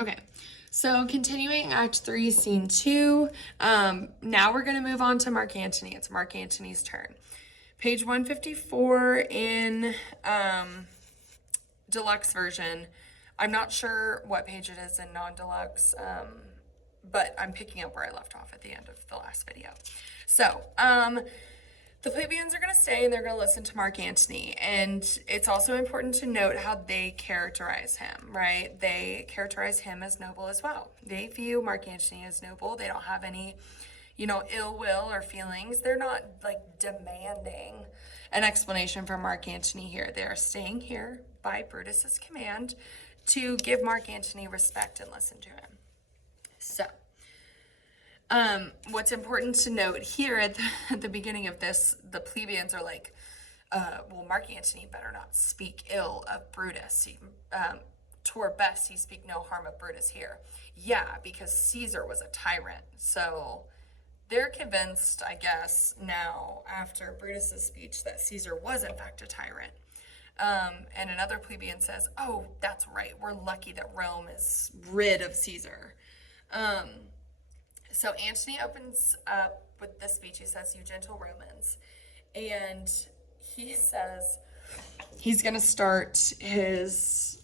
Okay, so continuing Act 3, Scene 2. Now we're going to move on to Mark Antony. It's Mark Antony's turn. Page 154 in deluxe version. I'm not sure what page it is in non-deluxe, but I'm picking up where I left off at the end of the last video. So, the plebeians are going to stay and they're going to listen to Mark Antony. And it's also important to note how they characterize him, right? They characterize him as noble as well. They view Mark Antony as noble. They don't have any, ill will or feelings. They're not like demanding an explanation from Mark Antony here. They're staying here by Brutus's command to give Mark Antony respect and listen to him. So, what's important to note here at the beginning of this, the plebeians are like, well, Mark Antony better not speak ill of Brutus. Twere best he speak no harm of Brutus here. Yeah, because Caesar was a tyrant. So they're convinced, I guess, now after Brutus's speech that Caesar was in fact a tyrant. And another plebeian says, oh, that's right. We're lucky that Rome is rid of Caesar. So Antony opens up with this speech. He says, you gentle Romans. And he says he's going to start his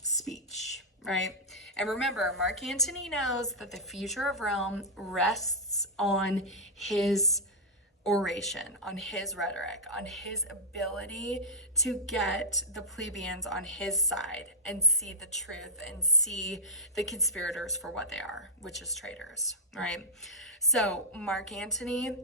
speech, right? And remember, Mark Antony knows that the future of Rome rests on his oration, on his rhetoric, on his ability to get the plebeians on his side and see the truth and see the conspirators for what they are, which is traitors, right? So Mark Antony,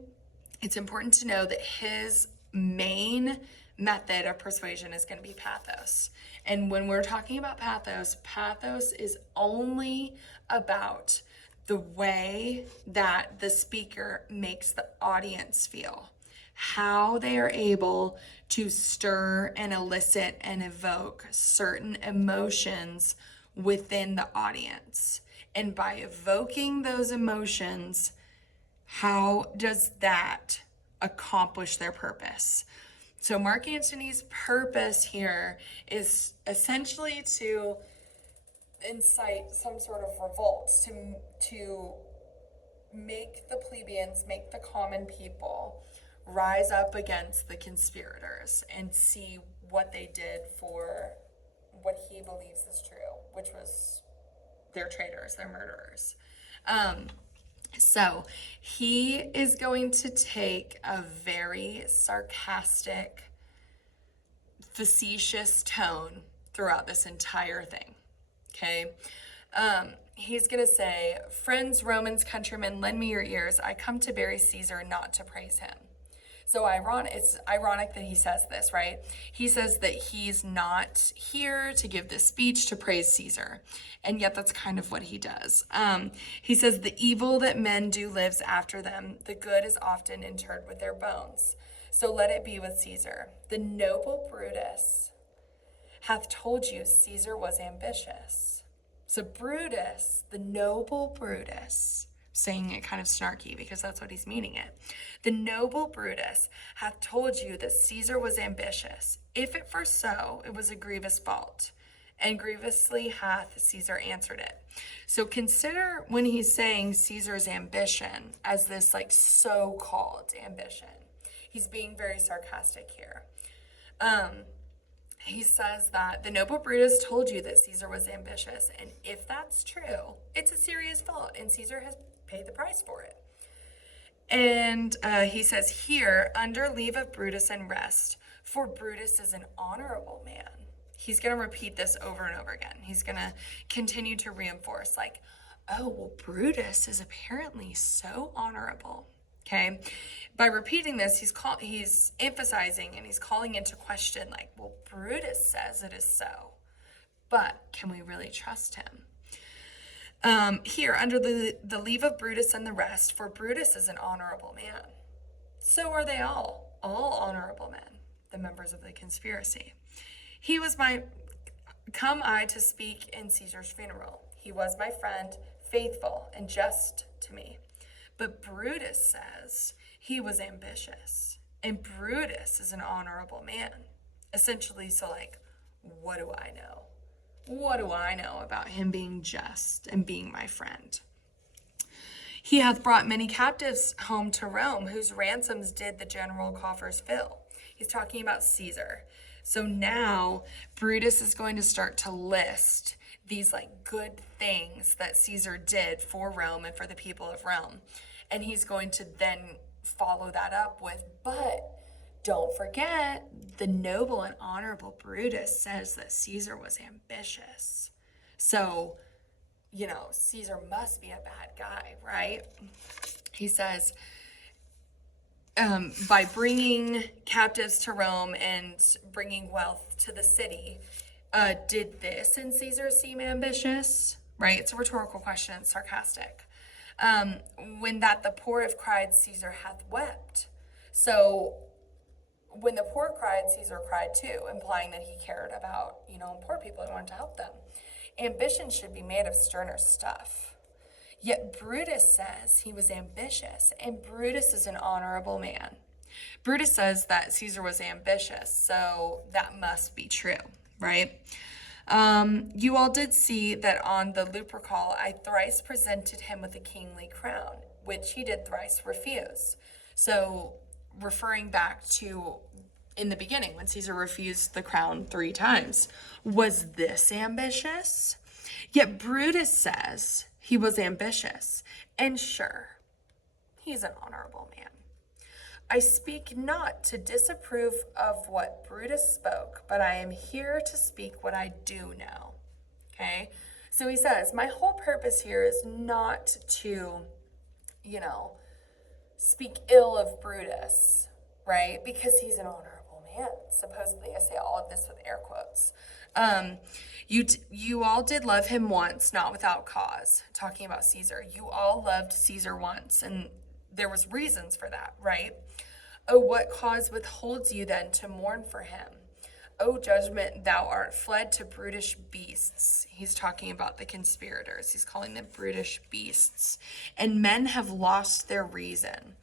it's important to know that his main method of persuasion is going to be pathos. And when we're talking about pathos, pathos is only about the way that the speaker makes the audience feel, how they are able to stir and elicit and evoke certain emotions within the audience. And by evoking those emotions, how does that accomplish their purpose? So Mark Antony's purpose here is essentially to incite some sort of revolt, to make the plebeians, make the common people rise up against the conspirators and see what they did for what he believes is true, which was they're traitors, they're murderers. So he is going to take a very sarcastic, facetious tone throughout this entire thing. Okay. He's going to say, friends, Romans, countrymen, lend me your ears. I come to bury Caesar, not to praise him. So it's ironic that he says this, right? He says that he's not here to give this speech to praise Caesar. And yet that's kind of what he does. He says, the evil that men do lives after them. The good is often interred with their bones. So let it be with Caesar. The noble Brutus hath told you Caesar was ambitious. So Brutus, the noble Brutus, saying it kind of snarky because that's what he's meaning it. The noble Brutus hath told you that Caesar was ambitious. If it were so, it was a grievous fault, and grievously hath Caesar answered it. So consider when he's saying Caesar's ambition as this like so-called ambition. He's being very sarcastic here. He says that the noble Brutus told you that Caesar was ambitious, and if that's true, it's a serious fault, and Caesar has paid the price for it. And he says here, under leave of Brutus and rest, for Brutus is an honorable man. He's going to repeat this over and over again. He's going to continue to reinforce like, oh, well, Brutus is apparently so honorable. Okay, by repeating this, he's emphasizing and he's calling into question like, well, Brutus says it is so, but can we really trust him? Here, under the leave of Brutus and the rest, for Brutus is an honorable man. So are they all honorable men, the members of the conspiracy. He was come I to speak in Caesar's funeral. He was my friend, faithful and just to me. But Brutus says he was ambitious, and Brutus is an honorable man. Essentially, so like, what do I know? What do I know about him being just and being my friend? He hath brought many captives home to Rome, whose ransoms did the general coffers fill. He's talking about Caesar. So now Brutus is going to start to list these like good things that Caesar did for Rome and for the people of Rome. And he's going to then follow that up with, but don't forget, the noble and honorable Brutus says that Caesar was ambitious. So, Caesar must be a bad guy, right? He says, by bringing captives to Rome and bringing wealth to the city, did this in Caesar seem ambitious? Right? It's a rhetorical question. It's sarcastic. When that the poor have cried, Caesar hath wept. So when the poor cried, Caesar cried too, implying that he cared about, poor people and wanted to help them. Ambition should be made of sterner stuff. Yet Brutus says he was ambitious, and Brutus is an honorable man. Brutus says that Caesar was ambitious, so that must be true, right? You all did see that on the Lupercal I thrice presented him with a kingly crown, which he did thrice refuse. So referring back to in the beginning when Caesar refused the crown 3 times, was this ambitious? Yet Brutus says he was ambitious, and sure, he's an honorable man. I speak not to disapprove of what Brutus spoke, but I am here to speak what I do know. Okay? So he says, my whole purpose here is not to, speak ill of Brutus, right? Because he's an honorable man. Supposedly, I say all of this with air quotes. You all did love him once, not without cause. Talking about Caesar. You all loved Caesar once, and there was reasons for that, right? Oh, what cause withholds you then to mourn for him? O judgment, thou art fled to brutish beasts. He's talking about the conspirators. He's calling them brutish beasts. And men have lost their reason.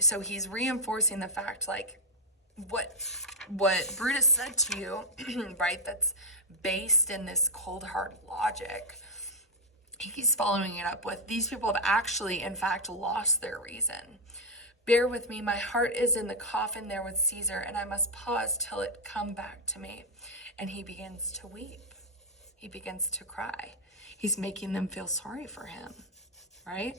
So he's reinforcing the fact, like, what Brutus said to you, right, that's based in this cold hard logic. He's following it up with, these people have actually, in fact, lost their reason. Bear with me, my heart is in the coffin there with Caesar, and I must pause till it come back to me. And he begins to weep. He begins to cry. He's making them feel sorry for him, right?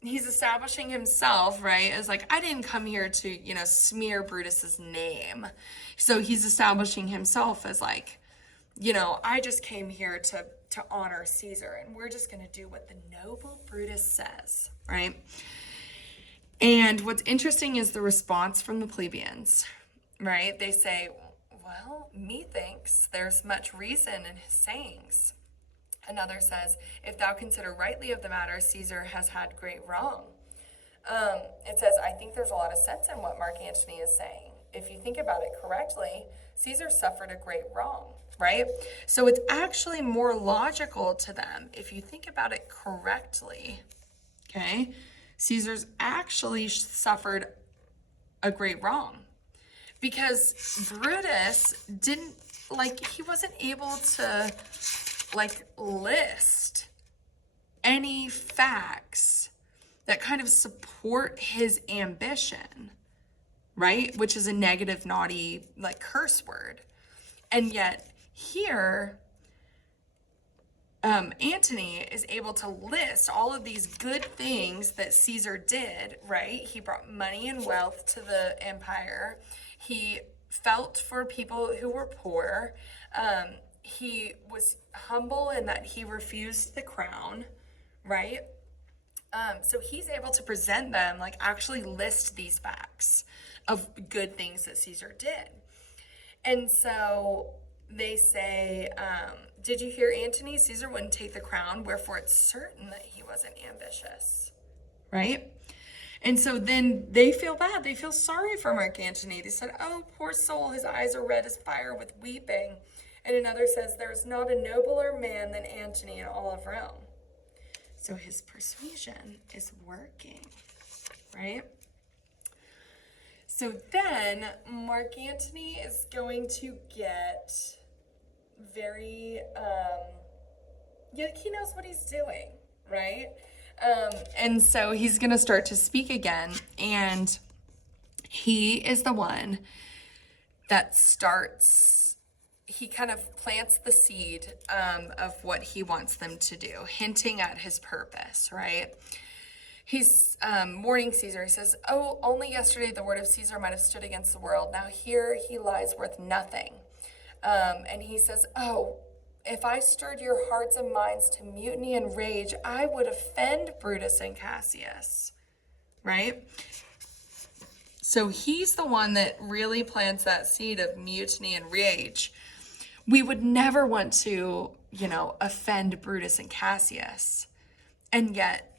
He's establishing himself, right, as like, I didn't come here to, smear Brutus's name. So he's establishing himself as like, I just came here to honor Caesar, and we're just going to do what the noble Brutus says, right? And what's interesting is the response from the plebeians, right? They say, well, methinks there's much reason in his sayings. Another says, if thou consider rightly of the matter, Caesar has had great wrong. It says, I think there's a lot of sense in what Mark Antony is saying. If you think about it correctly, Caesar suffered a great wrong, right? So it's actually more logical to them if you think about it correctly, okay? Caesar's actually suffered a great wrong because Brutus he wasn't able to list any facts that kind of support his ambition, right? Which is a negative, naughty, curse word. And yet here, Antony is able to list all of these good things that Caesar did, right? He brought money and wealth to the empire. He felt for people who were poor. He was humble in that he refused the crown, right? So he's able to present them, actually list these facts of good things that Caesar did. And so they say, did you hear Antony? Caesar wouldn't take the crown, wherefore it's certain that he wasn't ambitious, right? And so then they feel bad. They feel sorry for Mark Antony. They said, oh, poor soul, his eyes are red as fire with weeping. And another says, there is not a nobler man than Antony in all of Rome. So his persuasion is working, right? So So then Mark Antony is going to get very, yeah, he knows what he's doing, right? And so he's going to start to speak again, and he is the one that starts, he kind of plants the seed of what he wants them to do, hinting at his purpose, right? He's mourning Caesar. He says, "Oh, only yesterday the word of Caesar might have stood against the world. Now here he lies worth nothing." And he says, "Oh, if I stirred your hearts and minds to mutiny and rage, I would offend Brutus and Cassius," right? So he's the one that really plants that seed of mutiny and rage. We would never want to, offend Brutus and Cassius. And yet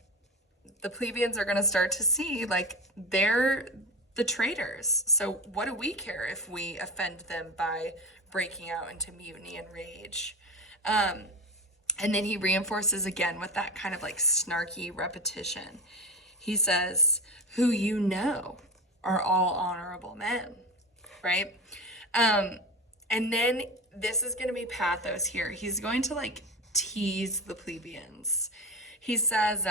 the plebeians are going to start to see like they're the traitors. So what do we care if we offend them by breaking out into mutiny and rage? And then he reinforces again with that kind of like snarky repetition. He says, "Who you know are all honorable men," right? And then this is going to be pathos here. He's going to like tease the plebeians. He says,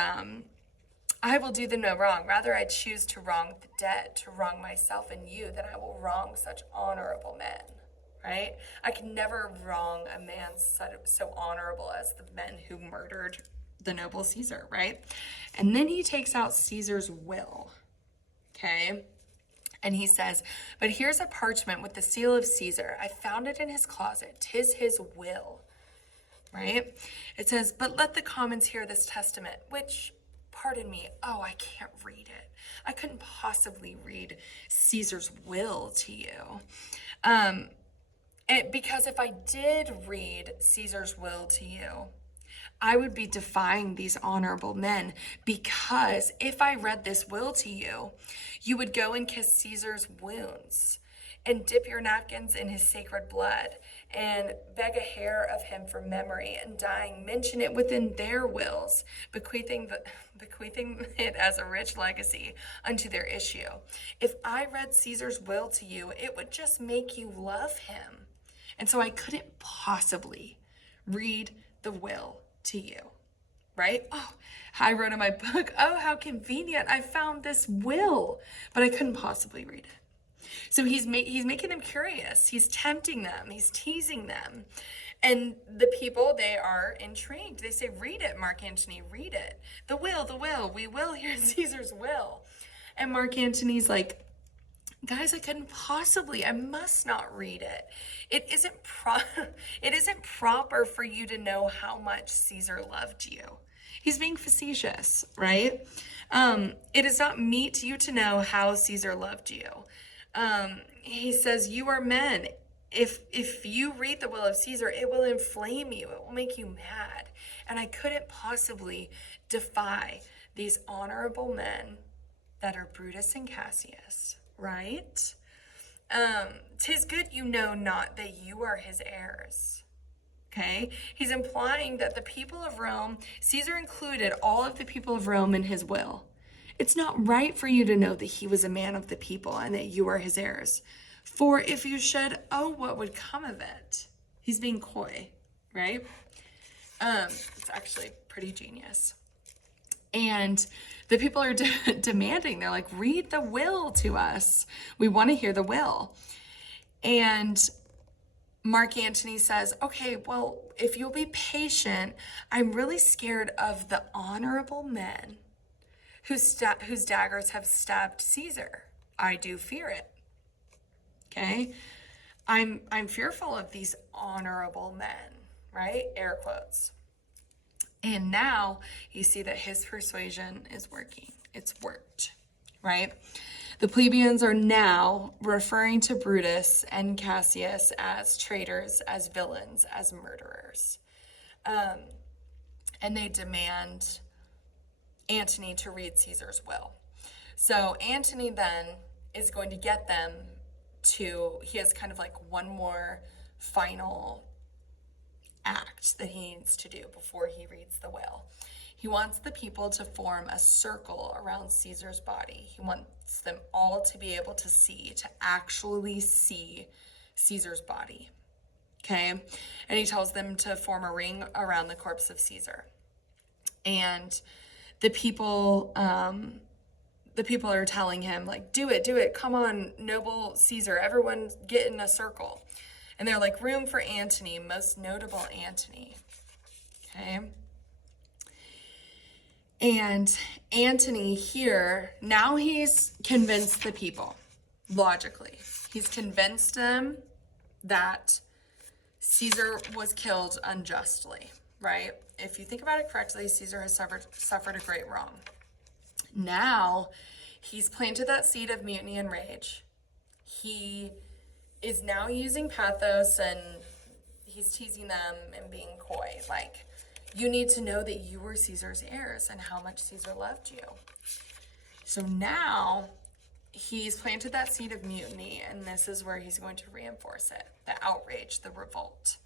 "I will do them no wrong. Rather, I choose to wrong the dead, to wrong myself and you, that I will wrong such honorable men," right? I can never wrong a man so honorable as the men who murdered the noble Caesar, right? And then he takes out Caesar's will, okay? And he says, "But here's a parchment with the seal of Caesar. I found it in his closet. 'Tis his will," right? It says, "But let the commons hear this testament," which, pardon me, I can't read it. I couldn't possibly read Caesar's will to you. Because if I did read Caesar's will to you, I would be defying these honorable men, because if I read this will to you, you would go and kiss Caesar's wounds and dip your napkins in his sacred blood and beg a hair of him for memory, and dying mention it within their wills, bequeathing it as a rich legacy unto their issue. If I read Caesar's will to you, it would just make you love him. And so I couldn't possibly read the will to you, right? I wrote in my book, how convenient, I found this will, but I couldn't possibly read it. So he's making them curious. He's tempting them. He's teasing them. And the people, they are intrigued. They say, "Read it, Mark Antony, read it. The will, we will hear Caesar's will." And Mark Antony's like, "Guys, I must not read it. It isn't proper for you to know how much Caesar loved you." He's being facetious, right? "It is not meet you to know how Caesar loved you." He says, "You are men. If you read the will of Caesar, it will inflame you. It will make you mad. And I couldn't possibly defy these honorable men that are Brutus and Cassius, right? 'Tis good you know not that you are his heirs." Okay? He's implying that the people of Rome, Caesar included all of the people of Rome in his will. It's not right for you to know that he was a man of the people and that you are his heirs. For if you should, what would come of it? He's being coy, right? It's actually pretty genius. And the people are demanding, they're like, "Read the will to us. We want to hear the will." And Mark Antony says, "Okay, well, if you'll be patient, I'm really scared of the honorable men whose daggers have stabbed Caesar. I do fear it." Okay? I'm fearful of these honorable men, right? Air quotes. And now you see that his persuasion is working. It's worked, right? The plebeians are now referring to Brutus and Cassius as traitors, as villains, as murderers. And they demand Antony to read Caesar's will. So Antony then is going to get them he has kind of like one more final act that he needs to do before he reads the will. He wants the people to form a circle around Caesar's body. He wants them all to be able to actually see Caesar's body. Okay? And he tells them to form a ring around the corpse of Caesar. And the people are telling him, like, do it, come on, noble Caesar, everyone get in a circle. And they're like, room for Antony, most notable Antony. Okay? And Antony here, now he's convinced the people, logically. He's convinced them that Caesar was killed unjustly, right? If you think about it correctly, Caesar has suffered a great wrong. Now, he's planted that seed of mutiny and rage. He is now using pathos, and he's teasing them and being coy. Like, you need to know that you were Caesar's heirs and how much Caesar loved you. So now he's planted that seed of mutiny, and this is where he's going to reinforce it. The outrage, the revolt.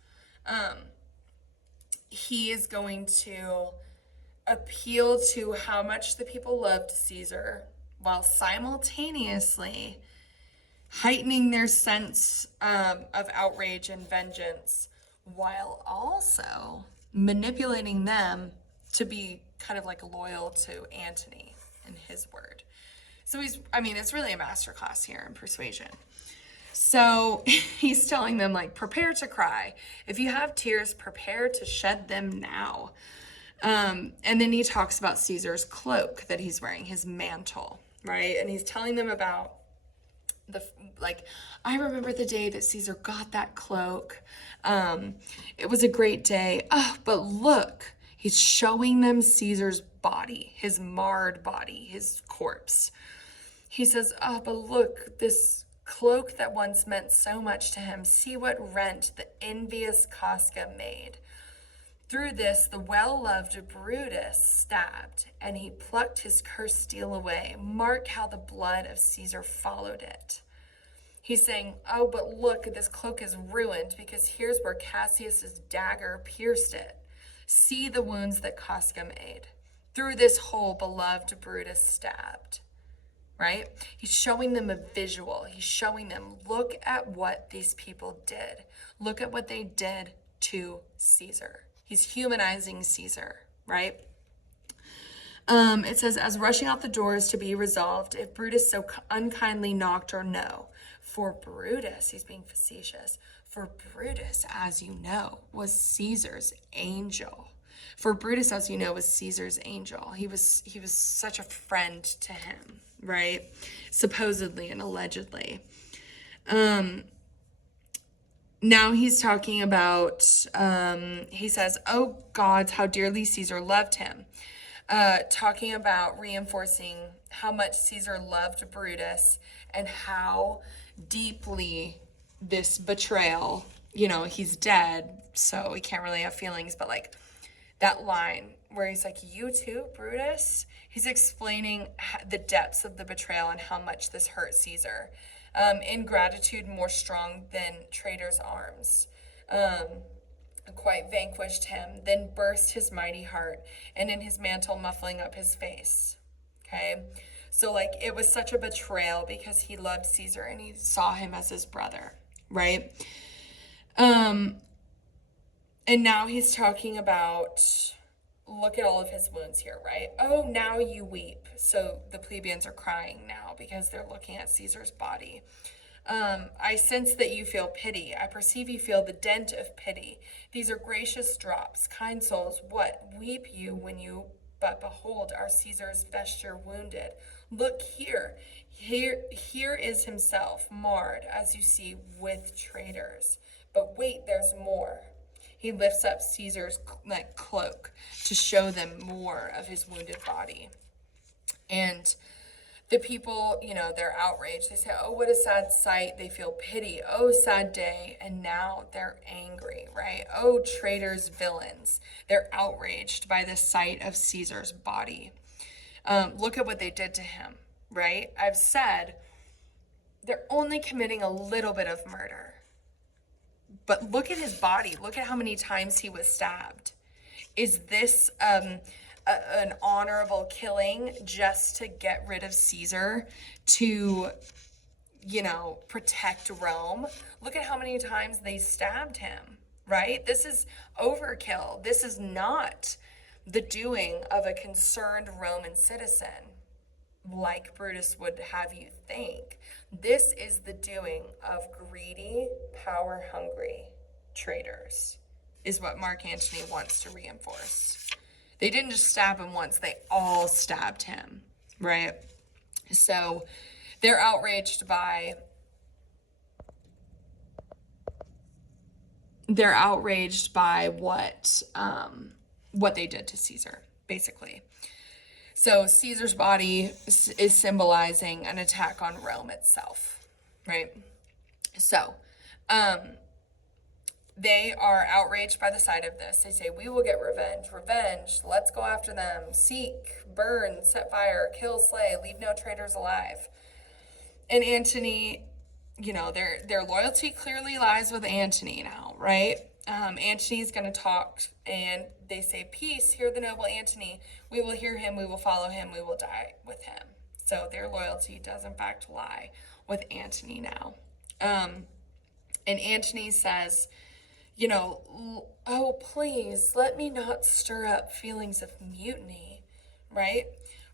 He is going to appeal to how much the people loved Caesar while simultaneously heightening their sense of outrage and vengeance, while also manipulating them to be kind of like loyal to Antony and his word. So it's really a masterclass here in persuasion. So he's telling them, like, prepare to cry. If you have tears, prepare to shed them now. And then he talks about Caesar's cloak that he's wearing, his mantle, right? And he's telling them about I remember the day that Caesar got that cloak. It was a great day. Oh, but look, he's showing them Caesar's body, his marred body, his corpse. He says, oh, but look, this cloak that once meant so much to him, see what rent the envious Casca made. Through this, the well-loved Brutus stabbed, and he plucked his cursed steel away. Mark how the blood of Caesar followed it. He's saying, oh, but look, this cloak is ruined because here's where Cassius's dagger pierced it. See the wounds that Casca made. Through this hole, beloved Brutus stabbed. Right? He's showing them a visual. He's showing them, look at what these people did. Look at what they did to Caesar. He's humanizing Caesar, right? It says, as rushing out the doors to be resolved, if Brutus so unkindly knocked or no. For Brutus, he's being facetious, for Brutus, as you know, was Caesar's angel. For Brutus, as you know, was Caesar's angel. He was such a friend to him, right? Supposedly and allegedly. Now he's talking about, he says, oh gods, how dearly Caesar loved him. Talking about reinforcing how much Caesar loved Brutus and how deeply this betrayal, he's dead, so he can't really have feelings, but like that line where he's like, you too, Brutus? He's explaining the depths of the betrayal and how much this hurt Caesar. Ingratitude more strong than traitors' arms. Quite vanquished him, then burst his mighty heart, and in his mantle muffling up his face. Okay? So, it was such a betrayal because he loved Caesar and he saw him as his brother, right? And now he's talking about, look at all of his wounds here, right? Oh, now you weep. So the plebeians are crying now because they're looking at Caesar's body. I sense that you feel pity. I perceive you feel the dent of pity. These are gracious drops. Kind souls, what weep you when you but behold our Caesar's vesture wounded? Look here. Here is himself, marred, as you see, with traitors. But wait, there's more. He lifts up Caesar's cloak to show them more of his wounded body. And the people, they're outraged. They say, oh, what a sad sight. They feel pity. Oh, sad day. And now they're angry, right? Oh, traitors, villains. They're outraged by the sight of Caesar's body. Look at what they did to him, right? I've said they're only committing a little bit of murder. But look at his body. Look at how many times he was stabbed. Is this a an honorable killing just to get rid of Caesar, to, protect Rome. Look at how many times they stabbed him, right? This is overkill. This is not the doing of a concerned Roman citizen, like Brutus would have you think. This is the doing of greedy, power-hungry traitors, is what Mark Antony wants to reinforce. They didn't just stab him once, they all stabbed him, right? So they're outraged by what they did to Caesar, basically. So Caesar's body is symbolizing an attack on Rome itself, right? So they are outraged by the sight of this. They say, we will get revenge. Revenge. Let's go after them. Seek, burn, set fire, kill, slay, leave no traitors alive. And Antony, their loyalty clearly lies with Antony now, right? Antony's going to talk, and they say, peace, hear the noble Antony. We will hear him, we will follow him, we will die with him. So their loyalty does in fact lie with Antony now. And Antony says, oh, please, let me not stir up feelings of mutiny, right?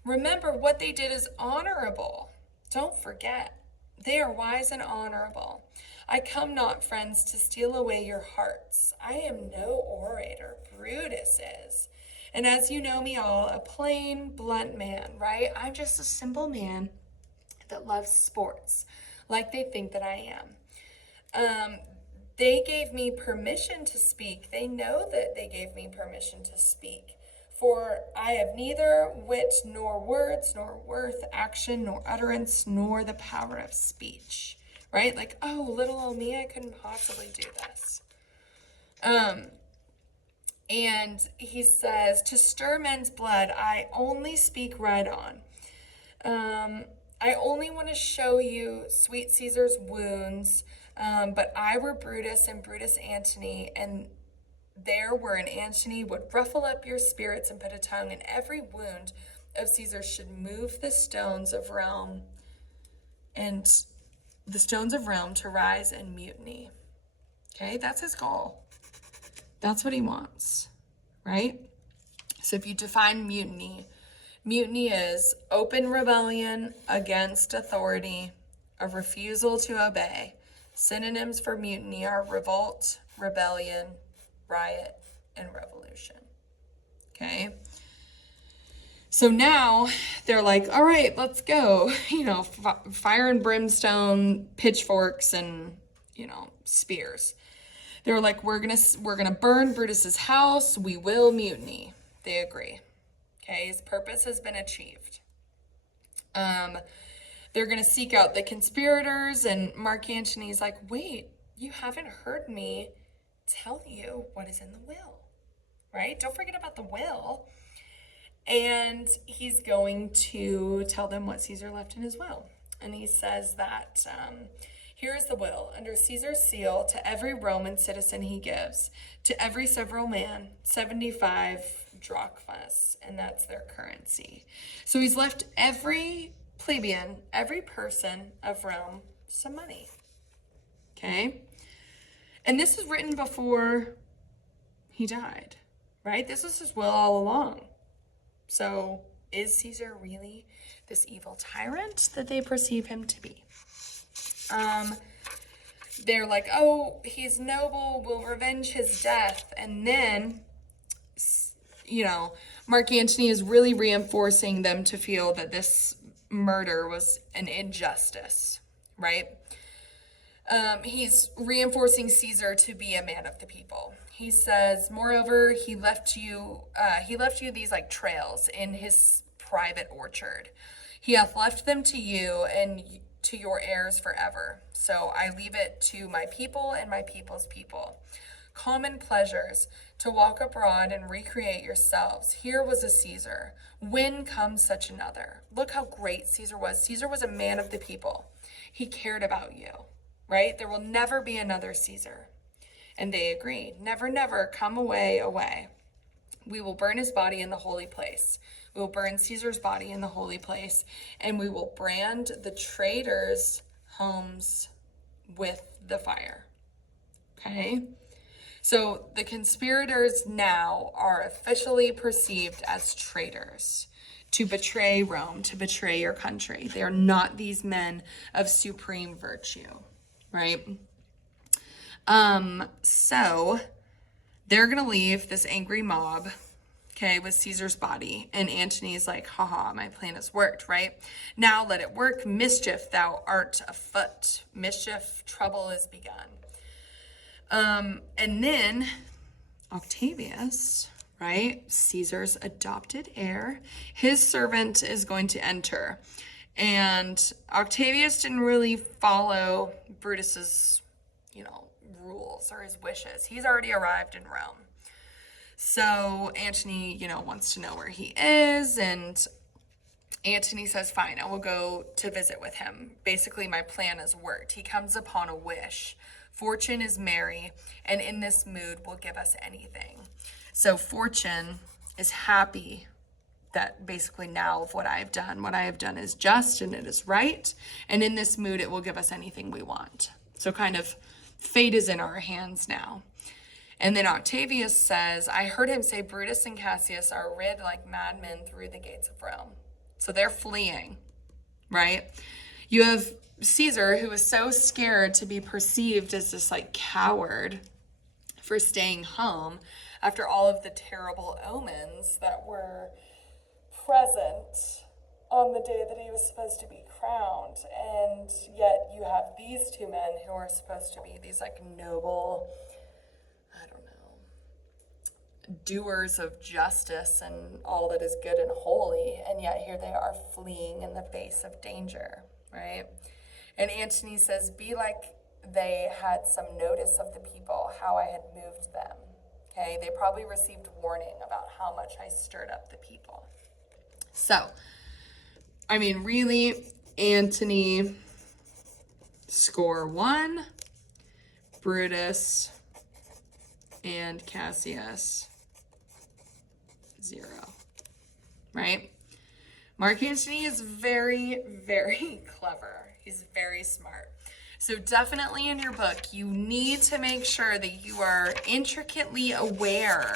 Remember, what they did is honorable. Don't forget, they are wise and honorable. I come not, friends, to steal away your hearts. I am no orator, Brutus is. And as you know me all, a plain, blunt man, right? I'm just a simple man that loves sports, like they think that I am. They gave me permission to speak. They know that they gave me permission to speak. For I have neither wit nor words, nor worth, action, nor utterance, nor the power of speech. Right? Like, oh, little old me, I couldn't possibly do this. And he says, to stir men's blood, I only speak right on. I only want to show you sweet Caesar's wounds, but I were Brutus and Brutus Antony, and there where an Antony would ruffle up your spirits and put a tongue in every wound of Caesar should move the stones of Rome to rise and mutiny. Okay, that's his goal. That's what he wants, right? So if you define mutiny, mutiny is open rebellion against authority, a refusal to obey. Synonyms for mutiny are revolt, rebellion, riot, and revolution. Okay? So now they're like, all right, let's go. Fire and brimstone, pitchforks, and, spears. They're like, we're gonna burn Brutus's house. We will mutiny. They agree. Okay, his purpose has been achieved. They're gonna seek out the conspirators, and Mark Antony's like, wait, you haven't heard me tell you what is in the will, right? Don't forget about the will. And he's going to tell them what Caesar left in his will. And he says that, here is the will. Under Caesar's seal, to every Roman citizen he gives, to every several man, 75 drachmas, and that's their currency. So he's left every plebeian, every person of Rome, some money. Okay? And this is written before he died, right? This was his will all along. So is Caesar really this evil tyrant that they perceive him to be? They're like, oh, he's noble, we'll revenge his death. And then, Mark Antony is really reinforcing them to feel that this murder was an injustice, right? He's reinforcing Caesar to be a man of the people. He says, moreover, he left you these like trails in his private orchard. He hath left them to you and to your heirs forever. So I leave it to my people and my people's people. Common pleasures, to walk abroad and recreate yourselves. Here was a Caesar. When comes such another? Look how great Caesar was. Caesar was a man of the people. He cared about you, right? There will never be another Caesar. And they agreed. Never, never, come away, away. We will burn his body in the holy place. We will burn Caesar's body in the holy place, and we will brand the traitors' homes with the fire. Okay? So the conspirators now are officially perceived as traitors, to betray Rome, to betray your country. They are not these men of supreme virtue, right? So they're going to leave this angry mob, okay, with Caesar's body. And Antony's like, haha, my plan has worked, right? Now let it work. Mischief, thou art afoot. Mischief, trouble is begun. And then Octavius, right, Caesar's adopted heir, his servant is going to enter. And Octavius didn't really follow Brutus's, rules or his wishes. He's already arrived in Rome. So Antony, wants to know where he is, and Antony says, fine, I will go to visit with him. Basically, my plan has worked. He comes upon a wish. Fortune is merry, and in this mood will give us anything. So Fortune is happy that basically now of what I have done is just and it is right. And in this mood, it will give us anything we want. So kind of fate is in our hands now. And then Octavius says, I heard him say Brutus and Cassius are rid like madmen through the gates of Rome. So they're fleeing, right? You have Caesar, who is so scared to be perceived as this coward for staying home after all of the terrible omens that were present on the day that he was supposed to be crowned. And yet you have these two men who are supposed to be these noble, doers of justice and all that is good and holy, and yet here they are fleeing in the face of danger, right? And Antony says, be like they had some notice of the people, how I had moved them. Okay, they probably received warning about how much I stirred up the people. So, really, Antony, score 1, Brutus and Cassius, 0, right? Mark Antony is very, very clever. He's very smart. So definitely in your book, you need to make sure that you are intricately aware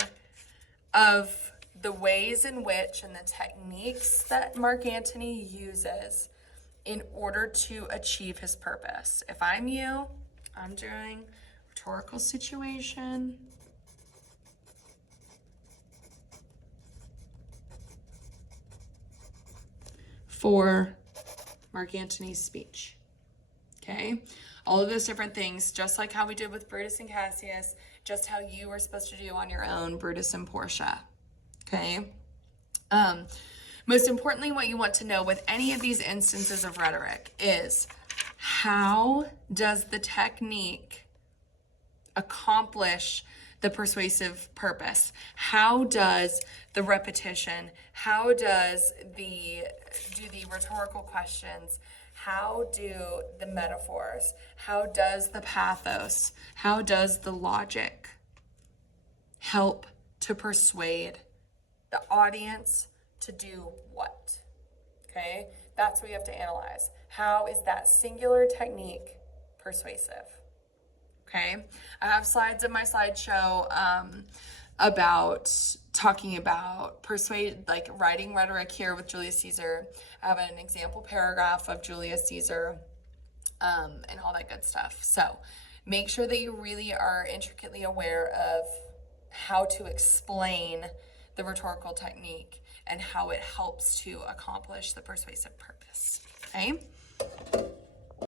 of the ways in which and the techniques that Mark Antony uses in order to achieve his purpose. If I'm you, I'm doing rhetorical situation, for Mark Antony's speech. Okay? All of those different things, just like how we did with Brutus and Cassius, just how you were supposed to do on your own, Brutus and Portia. Okay? Most importantly, what you want to know with any of these instances of rhetoric is, how does the technique accomplish the persuasive purpose? How does the repetition, how does the rhetorical questions, how do the metaphors, how does the pathos, how does the logic help to persuade the audience to do what? Okay, that's what you have to analyze. How is that singular technique persuasive? Okay, I have slides in my slideshow about talking about writing rhetoric here with Julius Caesar. I have an example paragraph of Julius Caesar and all that good stuff. So make sure that you really are intricately aware of how to explain the rhetorical technique and how it helps to accomplish the persuasive purpose. Okay?